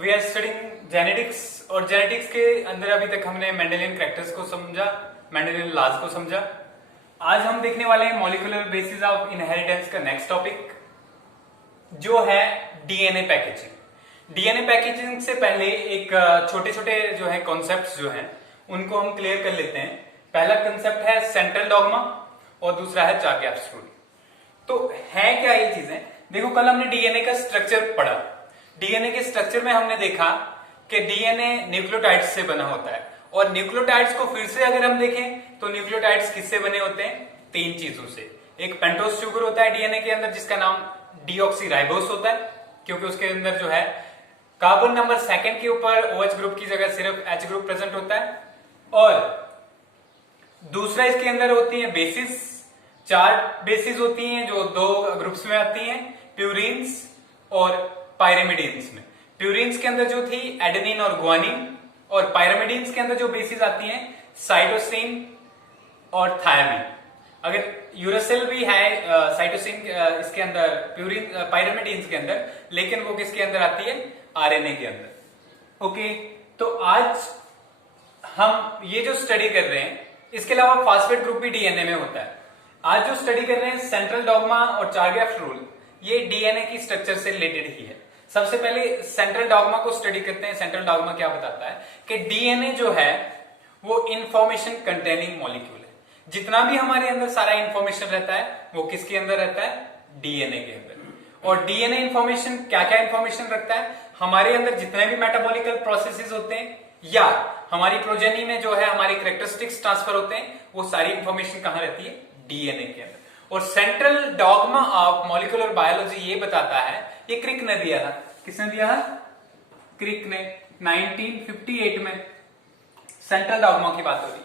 We are studying genetics और genetics के अंदर अभी तक हमने मेंडेलियन कैरेक्टर्स को समझा, मेंडेलियन लॉज को समझा। आज हम देखने वाले हैं मॉलिक्यूलर बेसिस ऑफ इनहेरिटेंस का नेक्स्ट टॉपिक जो है डीएनए पैकेजिंग। डीएनए पैकेजिंग से पहले एक छोटे छोटे जो है कॉन्सेप्ट्स जो हैं उनको हम क्लियर कर लेते हैं। पहला कंसेप्ट है सेंट्रल डॉग्मा और दूसरा है चार-गैप्स रूल। तो है क्या ये चीजें? देखो, कल हमने डीएनए का स्ट्रक्चर पढ़ा। डीएनए के स्ट्रक्चर में हमने देखा कि डीएनए न्यूक्लियोटाइड्स से बना होता है और न्यूक्लियोटाइड्स को फिर से अगर हम देखें तो न्यूक्लियोटाइड्स किससे बने होते हैं? तीन चीजों से। एक पेंटोस शुगर होता है डीएनए के अंदर जिसका नाम डीऑक्सीराइबोस होता है, क्योंकि उसके अंदर जो है कार्बन नंबर सेकंड के ऊपर OH ग्रुप की जगह सिर्फ H ग्रुप प्रेजेंट होता है। और दूसरा इसके अंदर होती है बेसिस, चार बेसिस होती हैं जो दो ग्रुप्स में आती हैं, प्यूरिन्स और पायरिमिडीन्स में। प्यूरिन्स के अंदर जो थी एडेनिन और गुआनिन, और पायरिमिडीन्स के अंदर जो बेसिस आती हैं साइटोसिन और थायमिन। अगर यूरासिल भी है साइटोसिन इसके अंदर, प्यूरिन पायरिमिडीन्स के अंदर, लेकिन वो किसके अंदर आती है? आरएनए के अंदर। ओके, तो आज हम ये जो स्टडी कर रहे हैं, इसके अलावा फास्फेट ग्रुप भी डीएनए में होता है। आज जो स्टडी कर रहे हैं सेंट्रल डॉग्मा और चार-गैप्स रूल, ये डीएनए की स्ट्रक्चर से रिलेटेड ही है। सबसे पहले सेंट्रल डॉग्मा को स्टडी करते हैं। सेंट्रल डॉग्मा क्या बताता है कि डीएनए जो है वो इंफॉर्मेशन कंटेनिंग मॉलिक्यूल है। जितना भी हमारे अंदर सारा इंफॉर्मेशन रहता है वो किसके अंदर रहता है? डीएनए के अंदर। और डीएनए इंफॉर्मेशन क्या क्या इंफॉर्मेशन रखता है? हमारे अंदर जितने भी मेटाबॉलिकल प्रोसेसेस होते हैं या हमारी प्रोजेनी में जो है हमारे कैरेक्टरिस्टिक्स ट्रांसफर होते हैं, वो सारी इंफॉर्मेशन कहां रहती है? डीएनए के अंदर। और central dogma of molecular biology ये बताता है, ये क्रिक ने दिया था। किसने दिया था? क्रिक ने 1958 में सेंट्रल डॉग्मा की बात हो रही।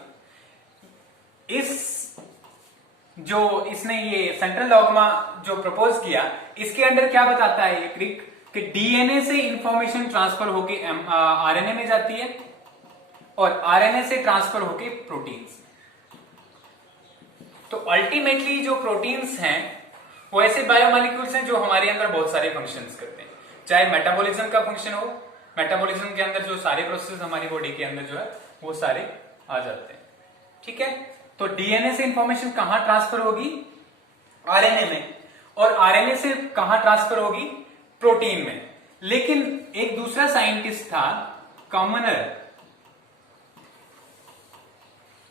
इसने ये सेंट्रल डॉग्मा जो प्रपोज किया, इसके अंदर क्या बताता है ये क्रिक कि डीएनए से इंफॉर्मेशन ट्रांसफर होके आरएनए में जाती है और आरएनए से ट्रांसफर होके प्रोटीन्स। तो अल्टीमेटली जो प्रोटीन्स हैं वो ऐसे बायोमॉलिक्यूल्स हैं जो हमारे अंदर बहुत सारे फंक्शंस करते हैं। चाहे मेटाबॉलिज्म का फंक्शन हो, मेटाबॉलिज्म के अंदर जो सारे प्रोसेस हमारी बॉडी के अंदर जो है वो सारे आ जाते हैं। ठीक है, तो डीएनए से इंफॉर्मेशन कहां ट्रांसफर होगी? आरएनए में। और आरएनए से कहां ट्रांसफर होगी? प्रोटीन में। लेकिन एक दूसरा साइंटिस्ट था, कॉमनर।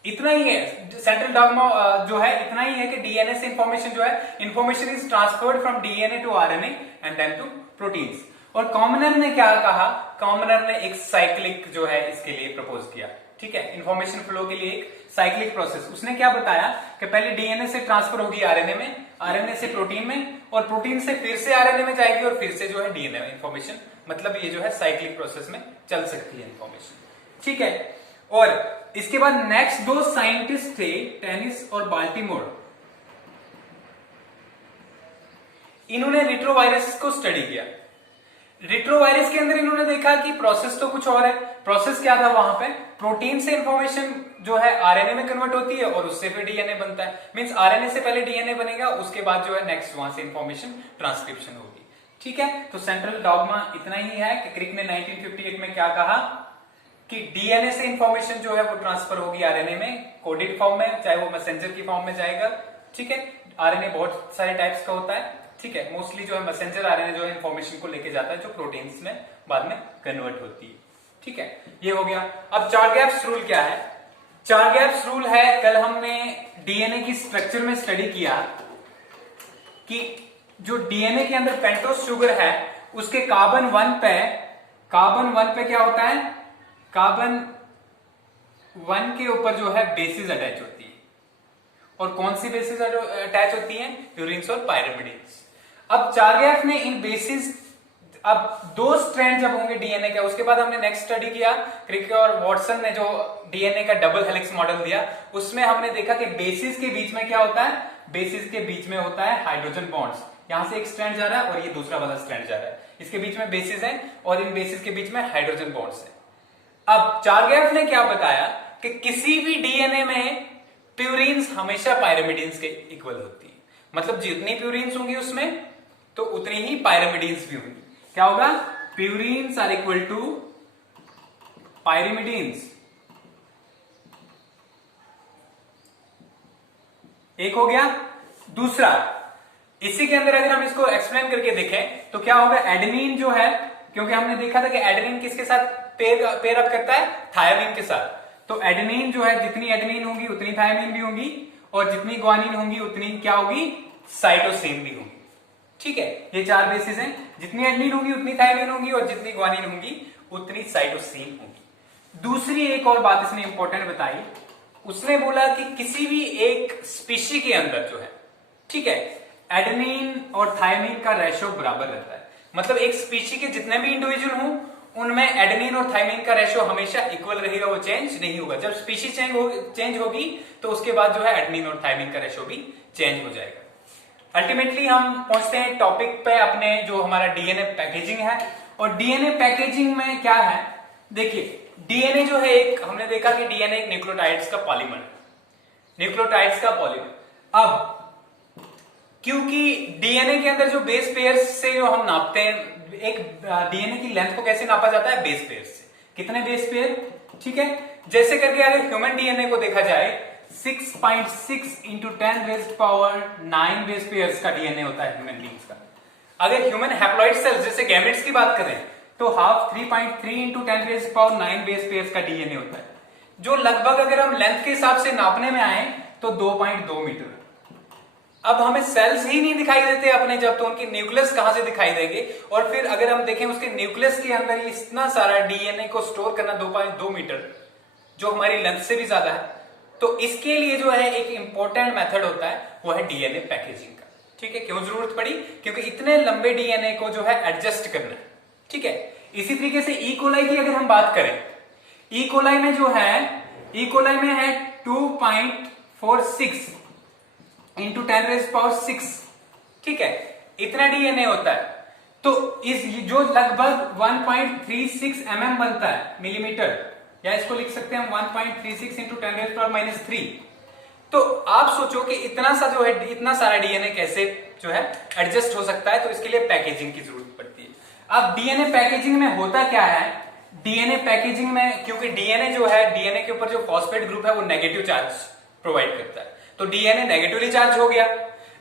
इतना ही है सेंट्रल डॉग्मा जो है, इतना ही है कि डीएनए से इंफॉर्मेशन जो है, information is transferred from DNA to RNA and then to proteins. और कॉमनर ने क्या कहा? कॉमनर ने एक साइक्लिक जो है इसके लिए प्रपोज किया। ठीक है, इंफॉर्मेशन फ्लो के लिए एक साइक्लिक प्रोसेस। उसने क्या बताया कि पहले डीएनए से ट्रांसफर होगी आरएनए में, आरएनए से प्रोटीन में, और प्रोटीन से फिर से आरएनए में जाएगी और फिर से जो है डीएनए में इंफॉर्मेशन। मतलब ये जो है साइक्लिक प्रोसेस में चल सकती है इंफॉर्मेशन। ठीक है, और इसके बाद नेक्स्ट दो साइंटिस्ट थे, टेनिस और बाल्टीमोर। इन्होंने रिट्रोवायरस को स्टडी किया। रिट्रोवायरस के अंदर इन्होंने देखा कि प्रोसेस तो कुछ और है। प्रोसेस क्या था वहां पे? प्रोटीन से इंफॉर्मेशन जो है आरएनए में कन्वर्ट होती है और उससे फिर डीएनए बनता है। मींस आरएनए से पहले डीएनए बनेगा, उसके बाद जो है नेक्स्ट वहां से इंफॉर्मेशन ट्रांसक्रिप्शन होगी। ठीक है, तो सेंट्रल डॉग्मा इतना ही है कि क्रिक ने 1958 में क्या कहा कि डीएनए से इंफॉर्मेशन जो है वो ट्रांसफर होगी आरएनए में, कोडेड फॉर्म में, चाहे वो मैसेंजर की फॉर्म में जाएगा। ठीक है, आरएनए बहुत सारे टाइप्स का होता है। ठीक है, मोस्टली जो है मैसेंजर आरएनए जो है इंफॉर्मेशन को लेके जाता है, जो प्रोटीन्स में बाद में कन्वर्ट होती है। ठीक है, ये हो गया। अब चार-गैप्स रूल क्या है? चार-गैप्स रूल है, कल हमने डीएनए की स्ट्रक्चर में स्टडी किया कि जो डीएनए के अंदर पेंटोस शुगर है उसके कार्बन 1 पे क्या होता है? कार्बन 1 के ऊपर जो है बेसिस अटैच होती है। और कौन सी बेसिस अटैच होती हैं? प्यूरिन्स और पायरिमिडीन्स। अब चार-गैप ने इन बेसिस, अब दो स्ट्रैंड जब होंगे डीएनए का, उसके बाद हमने नेक्स्ट स्टडी किया, क्रिक और वॉटसन ने जो डीएनए का डबल हेलिक्स मॉडल दिया, उसमें हमने देखा कि बेसिस के बीच में क्या होता है? बेसिस के बीच में होता है हाइड्रोजन बॉन्ड्स। यहां से एक स्ट्रैंड जा रहा है और ये दूसरा वाला स्ट्रैंड जा रहा है, इसके बीच में बेसिस है और इन बेसिस के बीच में हाइड्रोजन बॉन्ड्स है। अब चार-गैप ने क्या बताया कि किसी भी डीएनए में प्यूरिन्स हमेशा पायरिमिडीन्स के इक्वल होती है। मतलब जितनी प्यूरिन्स होंगी उसमें तो उतनी ही पायरिमिडीन्स भी होंगी। क्या होगा? प्यूरीन्स आर इक्वल टू पायरिमिडीन्स। एक हो गया। दूसरा, इसी के अंदर अगर हम इसको एक्सप्लेन करके देखें तो क्या होगा, एडेनिन जो है, क्योंकि हमने देखा था कि एडेनिन किसके साथ पेयर अप करता है, थायमिन के साथ। तो एडेनिन जो है, जितनी एडेनिन होगी उतनी थायमिन भी होगी, और जितनी ग्वानिन होगी उतनी क्या होगी, साइटोसिन भी होगी। ठीक है, ये चार बेसिस हैं। जितनी एडेनिन होगी उतनी थायमिन होगी, और जितनी ग्वानिन होगी उतनी साइटोसिन होगी। दूसरी एक और बात इसने इंपॉर्टेंट बताई, उसने बोला कि किसी भी एक स्पीशी के अंदर जो है, ठीक है, एडेनिन और थायमिन का रेशो बराबर रहता है। मतलब एक स्पीशी के जितने भी इंडिविजुअल हों उनमें एडेनिन और थायमिन का रेशो हमेशा इक्वल रहेगा, वो चेंज नहीं होगा। जब स्पीशी चेंज होगी तो उसके बाद जो है एडेनिन और थायमिन का रेशो भी चेंज हो जाएगा। अल्टीमेटली हम पहुंचते हैं टॉपिक पे अपने, जो हमारा डीएनए पैकेजिंग है। और डीएनए पैकेजिंग में क्या है, देखिए डीएनए जो है, एक हमने देखा कि डीएनए एक न्यूक्लियोटाइड्स का पॉलीमर, न्यूक्लियोटाइड्स का पॉलीमर। अब क्योंकि डीएनए के अंदर जो बेस पेयर्स से जो हम नापते हैं, एक डीएनए की लेंथ को कैसे नापा जाता है, बेस पेयर से। कितने बेस पेयर, ठीक है। जैसे करके अगर ह्यूमन डीएनए को देखा जाए, 6.6 इंटू 10⁻⁹ बेस पेयर्स का डीएनए होता है ह्यूमन बींग्स का। अगर ह्यूमन हैप्लॉइड सेल्स जैसे गैमेट्स की बात करें तो हाफ 3.3 इंटू 10⁹ बेस पेयर्स का डीएनए होता है, जो लगभग अगर हम लेंथ के हिसाब से नापने में आए तो 2.2 मीटर। अब हमें सेल्स ही नहीं दिखाई देते अपने जब, तो उनकी न्यूक्लियस कहां से दिखाई देंगे। और फिर अगर हम देखें उसके न्यूक्लियस के अंदर इतना सारा डीएनए को स्टोर करना 2.2 मीटर, जो हमारी लेंथ से भी ज्यादा है, तो इसके लिए जो है एक इंपॉर्टेंट मेथड होता है, वो है डीएनए पैकेजिंग का। ठीक है, क्यों जरूरत पड़ी, क्योंकि इतने लंबे डीएनए को जो है एडजस्ट करना है। ठीक है, इसी तरीके से ई कोलाई की अगर हम बात करें, ई कोलाई में जो है, ई कोलाई में है 2.46 इंटू 10⁻⁶। ठीक है, इतना डीएनए होता है। तो इस जो लगभग 1.36 mm बनता है, मिलीमीटर, या इसको लिख सकते हैं हम 1.36 इंटू 10⁻⁻3। तो आप सोचो कि इतना सा जो है, इतना सारा डीएनए कैसे जो है एडजस्ट हो सकता है। तो इसके लिए पैकेजिंग की जरूरत पड़ती है। अब डीएनए पैकेजिंग में होता क्या है, डीएनए पैकेजिंग में, क्योंकि डीएनए जो है, डीएनए के ऊपर जो फॉस्फेट ग्रुप है वो नेगेटिव चार्ज प्रोवाइड करता है, तो डीएनए नेगेटिवली चार्ज हो गया।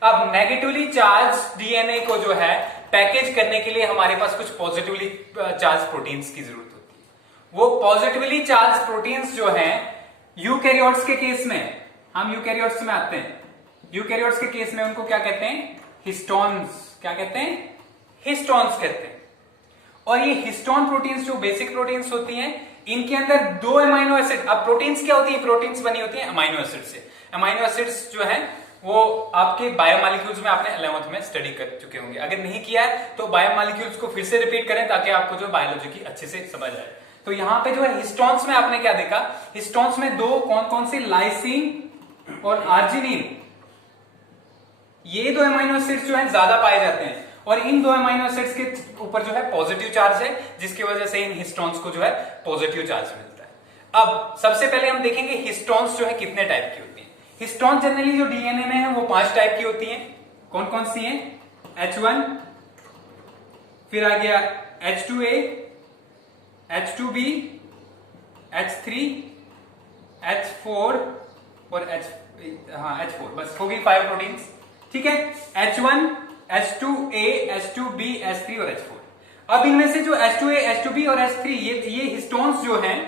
अब नेगेटिवली चार्ज डीएनए को जो है पैकेज करने के लिए हमारे पास कुछ पॉजिटिवली चार्ज प्रोटीन्स की जरूरत होती है। वो पॉजिटिवली चार्ज प्रोटीन्स जो हैं, यूकैरियोट्स के केस में, हम यूकैरियोट्स में आते हैं, यूकैरियोट्स के केस में उनको क्या कहते हैं, हिस्टोन्स। क्या कहते हैं, हिस्टोन्स कहते हैं। और ये हिस्टोन प्रोटीन्स जो बेसिक प्रोटीन्स होती हैं, इनके अंदर 2 अमाइनो एसिड। अब प्रोटीन्स क्या होती है, प्रोटीन्स बनी होती है अमाइनो एसिड से। अमाइनो एसिड्स जो है वो आपके बायोमॉलिक्यूल्स में आपने 11th में स्टडी कर चुके होंगे। अगर नहीं किया है तो बायोमॉलिक्यूल्स को फिर से रिपीट करें ताकि आपको जो बायोलॉजी की अच्छे से समझ आए। तो यहाँ पे जो है हिस्टोन्स में आपने क्या देखा, हिस्टोन्स में दो कौन कौन से, लाइसिन और आर्जिनिन, ये 2 अमाइनो एसिड्स जो है ज्यादा पाए जाते हैं। और इन 2 अमाइनो एसिड्स के ऊपर जो है पॉजिटिव चार्ज है, जिसकी वजह से इन हिस्टोन्स को जो है पॉजिटिव चार्ज मिलता है। अब सबसे पहले हम देखेंगे हिस्टोन्स जो है कितने टाइप की होती है। हिस्टोन जनरली जो डीएनए में है वो 5 टाइप की होती हैं। कौन कौन सी हैं, H1, फिर आ गया H2A, H2B, H3, H4 और H4, बस हो गई 5 प्रोटीन्स। ठीक है, H1, H2A, H2B, H3 और H4। अब इनमें से जो H2A, H2B और H3, ये हिस्टोन्स जो हैं,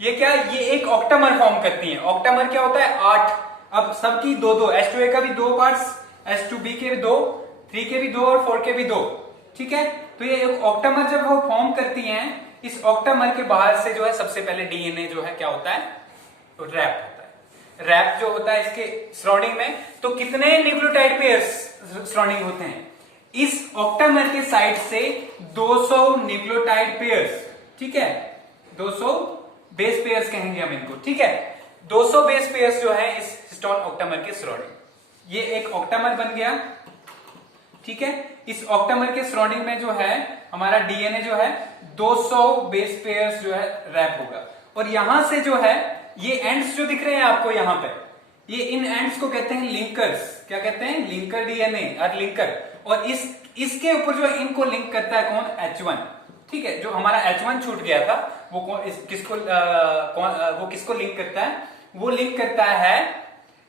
ये क्या, ये एक ऑक्टामर फॉर्म करती हैं। ऑक्टामर क्या होता है, 8। अब सबकी 2-2, H2A का भी 2 पार्ट्स, H2B के भी 2, 3 के भी 2 और 4 के भी 2। ठीक है, तो ये एक ऑक्टामर जब वो फॉर्म करती हैं, इस ऑक्टामर के बाहर से जो है सबसे पहले डीएनए जो है क्या होता है, तो रैप होता है। रैप जो होता है इसके सराउंडिंग में, तो कितने न्यूक्लियोटाइड पेयर्स सराउंडिंग होते हैं, इस ऑक्टामर के साइड से 200 न्यूक्लियोटाइड पेयर्स। ठीक है, 200 बेस पेयर्स कहेंगे हम इनको। ठीक है, 200 बेस पेयर्स जो है इस हिस्टोन ऑक्टामर के सराउंडिंग, ये एक ऑक्टामर बन गया। ठीक है, इस ऑक्टामर के सराउंडिंग में जो है हमारा डीएनए जो है 200 बेस पेयर्स जो है रैप होगा। और यहां से जो है ये एंड्स जो दिख रहे हैं आपको यहां पे, ये इन एंड्स को कहते हैं लिंकर्स। क्या कहते हैं, लिंकर डीएनए और लिंकर। और इसके ऊपर जो है इनको लिंक करता है कौन, H1। ठीक है, जो हमारा H1 छूट गया था वो वो किसको लिंक करता है, वो लिंक करता है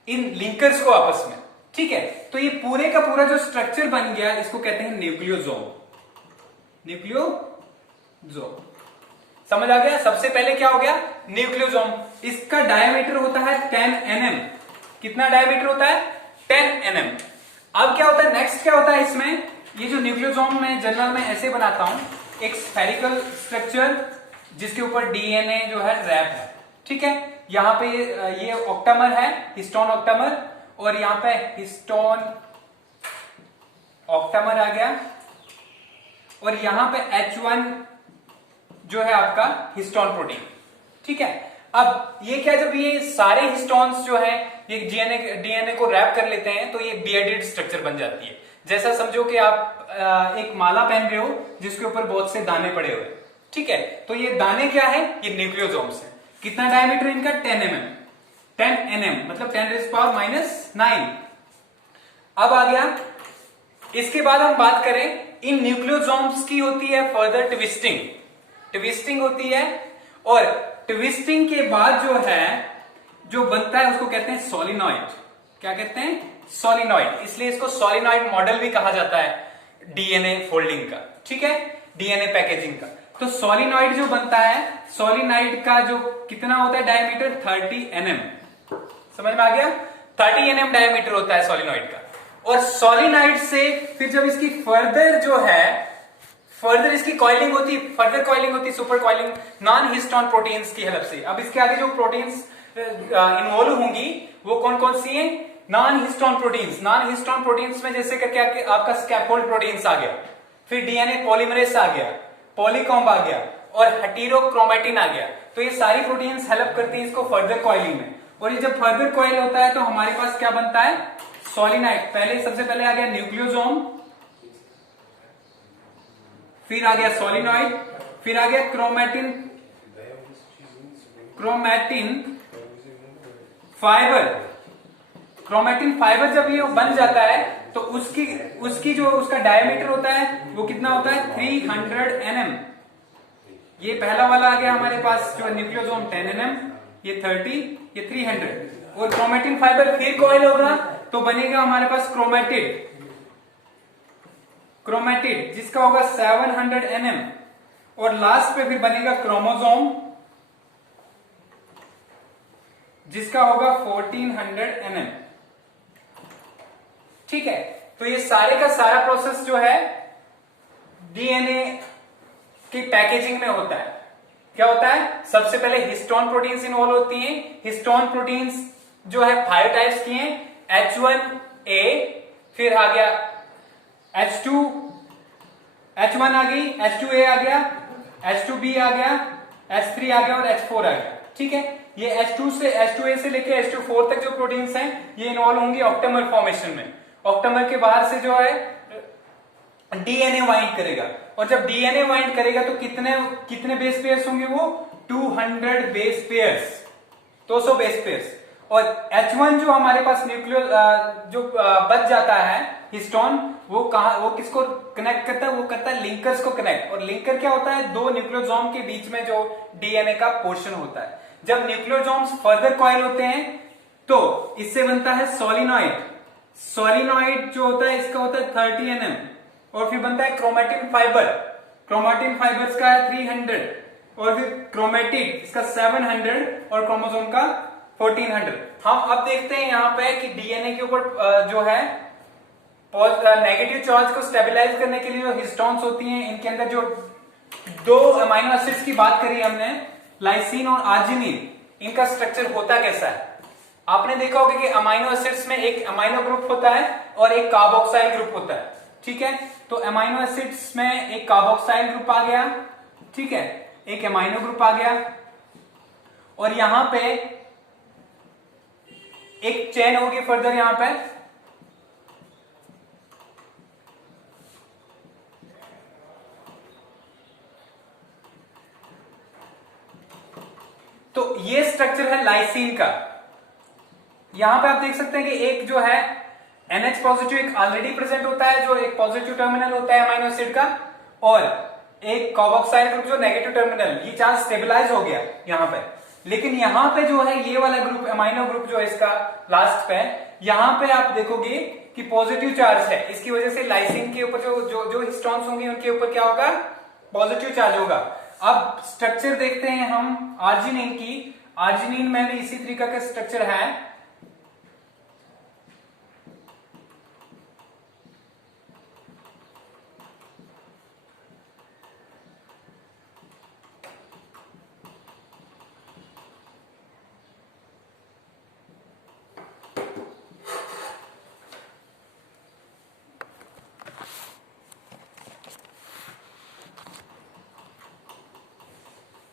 इन लिंकर्स को आपस में। ठीक है, तो ये पूरे का पूरा जो स्ट्रक्चर बन गया इसको कहते हैं न्यूक्लियोसोम। न्यूक्लियोसोम समझ आ गया। सबसे पहले क्या हो गया, न्यूक्लियोसोम। इसका डायमीटर होता है 10 nm। कितना डायमीटर होता है, 10 nm। अब क्या होता है, नेक्स्ट क्या होता है इसमें, ये जो न्यूक्लियोसोम में जनरल में ऐसे बनाता हूं, एक स्फेरिकल स्ट्रक्चर जिसके ऊपर डीएनए जो है रैप है। ठीक है, यहां पे ये ऑक्टामर है, हिस्टोन ऑक्टामर, और यहां पे हिस्टोन ऑक्टामर आ गया, और यहां पे H1 जो है आपका हिस्टोन प्रोटीन। ठीक है, अब ये क्या, जब ये सारे हिस्टोन्स जो है ये डीएनए को रैप कर लेते हैं तो ये बियर्डेड स्ट्रक्चर बन जाती है। जैसा समझो कि आप एक माला पहन रहे हो जिसके ऊपर बहुत से दाने पड़े हुए। ठीक है, तो ये दाने क्या है, ये न्यूक्लियोसोम्स है। कितना डायमीटर इनका, 10 mm। 10 nm मतलब 10⁻⁹। अब आ गया, इसके बाद हम बात करें इन न्यूक्लियोसोम्स की होती है फर्दर ट्विस्टिंग होती है, और ट्विस्टिंग के बाद जो है जो बनता है उसको कहते हैं सोलिनॉइड। क्या कहते हैं, सोलिनॉइड। इसलिए इसको सोलिनॉइड मॉडल भी कहा जाता है डीएनए फोल्डिंग का। ठीक है, डीएनए पैकेजिंग का। तो सोलिनॉइड जो बनता है, सोलिनॉइड का जो कितना होता है डायमीटर, 30 nm। समझ में आ गया, 30 nm डायमीटर होता है सोलिनॉइड का। और सोलिनॉइड से फिर जब इसकी फर्दर जो है इसकी कॉइलिंग होती, फर्दर कॉइलिंग होती, super coiling non histone proteins की हेल्प से। अब इसके आगे जो प्रोटीन्स इन्वॉल्व होंगी वो कौन कौन सी हैं, non histone proteins. Non histone proteins में जैसे करके आपका स्कैफोल्ड प्रोटीन्स आ गया, फिर डीएनए पॉलीमरेज आ गया, पॉलीकॉम्ब आ गया, और हेटेरोक्रोमैटिन आ गया। तो ये सारी प्रोटीन्स हेल्प करती हैं इसको फर्दर कॉइलिंग में। और ये जब फर्दर कॉइल होता है तो हमारे पास क्या बनता है, सोलिनॉइड। सबसे पहले आ गया न्यूक्लियोसोम, फिर आ गया सोलिनॉइड, फिर आ गया क्रोमैटिन फाइबर। क्रोमैटिन फाइबर जब ये बन जाता है तो उसकी जो उसका डायमीटर होता है वो कितना होता है, 300 nm। ये पहला वाला आ गया हमारे पास जो न्यूक्लियोसोम 10 nm, ये 30, ये 300। और क्रोमैटिन फाइबर फिर कॉइल होगा तो बनेगा हमारे पास क्रोमैटिड जिसका होगा 700 nm। और लास्ट पे फिर बनेगा क्रोमोसोम जिसका होगा 1400 nm। ठीक है, तो ये सारे का सारा प्रोसेस जो है डीएनए की पैकेजिंग में होता है। क्या होता है, सबसे पहले हिस्टोन प्रोटीन्स इन्वॉल्व होती हैं। हिस्टोन प्रोटीन्स जो है 5 टाइप्स की हैं, H1A, फिर आ गया H1 आ गई, H2A आ गया, H2B आ गया, H3 आ गया और H4 आ गया। ठीक है, ये H2A से लेके H2 तक जो प्रोटीन्स हैं ये इन्वॉल्व होंगी ऑक्टामर फॉर्मेशन में। ऑक्टामर के बाहर से जो है डीएनए वाइंड करेगा, और जब डीएनए वाइंड करेगा तो कितने बेस पेयर्स होंगे, वो 200 बेस पेयर्स, 200 बेस पेयर्स। और H1 जो हमारे पास जो बच जाता है हिस्टोन, वो किसको कनेक्ट करता है, वो करता है लिंकर्स को कनेक्ट। और लिंकर क्या होता है, दो न्यूक्लियोसोम के बीच में जो डीएनए का पोर्शन होता है। जब न्यूक्लियोसोम्स फर्दर कॉइल होते हैं तो इससे बनता है सोलिनॉइड। सोलिनॉइड जो होता है इसका होता है 30 nm। और फिर बनता है क्रोमैटिन फाइबर्स का है 300, और फिर क्रोमैटिड इसका 700 और क्रोमोसोम का 1400। हम अब देखते हैं यहां पे कि डीएनए के ऊपर जो है नेगेटिव चार्ज को स्टेबलाइज करने के लिए जो हिस्टोन्स होती हैं, इनके अंदर जो दो अमाइनो एसिड्स की बात करी हमने, लाइसिन और आर्जिनिन, इनका स्ट्रक्चर होता कैसा है। आपने देखा होगा कि अमाइनो एसिड्स में एक अमाइनो ग्रुप होता है और एक कार्बोक्साइल ग्रुप होता है। ठीक है, तो अमाइनो एसिड्स में एक कार्बोक्साइल ग्रुप आ गया, ठीक है, एक अमाइनो ग्रुप आ गया, और यहां पे एक चेन होगी फर्दर यहां पे, तो ये स्ट्रक्चर है लाइसिन का। यहां पे आप देख सकते हैं कि एक जो है NH पॉजिटिव एक ऑलरेडी प्रेजेंट होता है, जो एक पॉजिटिव टर्मिनल होता है अमाइनो एसिड का, और एक कार्बोक्साइल ग्रुप जो नेगेटिव टर्मिनल, ये चार्ज स्टेबलाइज हो गया यहां पे, लेकिन यहां पे जो है ये वाला ग्रुप अमाइनो ग्रुप जो है इसका लास्ट पे, यहां पे आप देखोगे कि पॉजिटिव चार्ज है। इसकी वजह से लाइसिन के ऊपर जो हिस्टोन्स होंगे उनके ऊपर क्या होगा, पॉजिटिव चार्ज होगा। अब स्ट्रक्चर देखते हैं हम आर्जिनिन की। आर्जिनिन में भी इसी तरीका का स्ट्रक्चर है।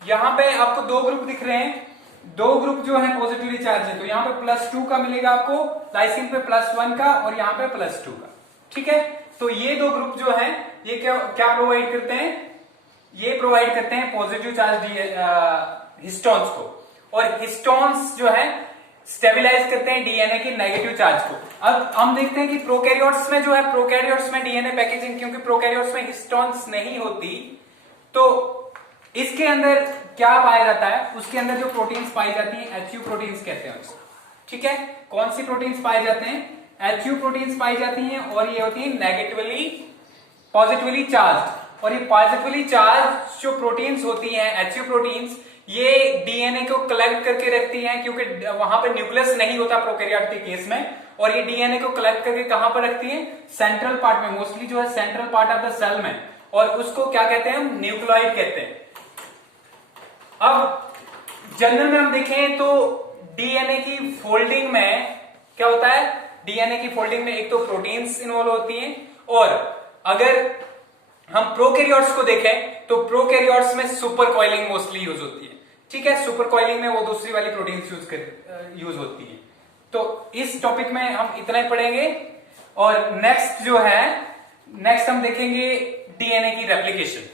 यहां पे आपको दो ग्रुप दिख रहे हैं, दो ग्रुप जो है पॉजिटिवली चार्ज है, तो यहां पे +2 का मिलेगा आपको, लाइसिन पे +1 का और यहां पे +2 का। ठीक है, तो ये दो ग्रुप जो है ये क्या क्या प्रोवाइड करते हैं, ये प्रोवाइड करते हैं पॉजिटिव चार्ज हिस्टोन्स को, और हिस्टोन्स जो है स्टेबलाइज करते हैं डीएनए के नेगेटिव चार्ज को। अब हम देखते हैं कि प्रोकैरियोट्स में जो है, प्रोकैरियोट्स में डीएनए पैकेजिंग, क्योंकि प्रोकैरियोट्स में हिस्टोन्स नहीं होती, तो इसके अंदर क्या पाया जाता है, उसके अंदर जो प्रोटीन्स पाई जाती हैं एचयू प्रोटीन्स कहते हैं उसको। ठीक है, कौन सी प्रोटीन्स पाए जाते हैं, एचयू प्रोटीन्स पाई जाती हैं, और ये होती है नेगेटिवली पॉजिटिवली चार्ज। और ये पॉजिटिवली चार्ज जो प्रोटीन्स होती हैं एचयू प्रोटीन्स, ये डीएनए को कलेक्ट करके रखती हैं, क्योंकि वहां पर न्यूक्लियस नहीं होता प्रोकैरियोट के केस में, और ये डीएनए को कलेक्ट करके कहां पर रखती है, सेंट्रल पार्ट में, मोस्टली जो है central part of the cell में, और उसको क्या कहते हैं, हम न्यूक्लियोइड कहते हैं। अब जनरल में हम देखें तो डीएनए की फोल्डिंग में क्या होता है, डीएनए की फोल्डिंग में एक तो प्रोटीन्स इन्वॉल्व होती हैं, और अगर हम प्रोकैरियोट्स को देखें तो प्रोकैरियोट्स में सुपर कॉइलिंग मोस्टली यूज होती है। ठीक है, सुपर कॉइलिंग में वो दूसरी वाली प्रोटीन्स यूज होती है। तो इस टॉपिक में हम इतना ही पढ़ेंगे, और नेक्स्ट जो है, नेक्स्ट हम देखेंगे डीएनए की रेप्लिकेशन।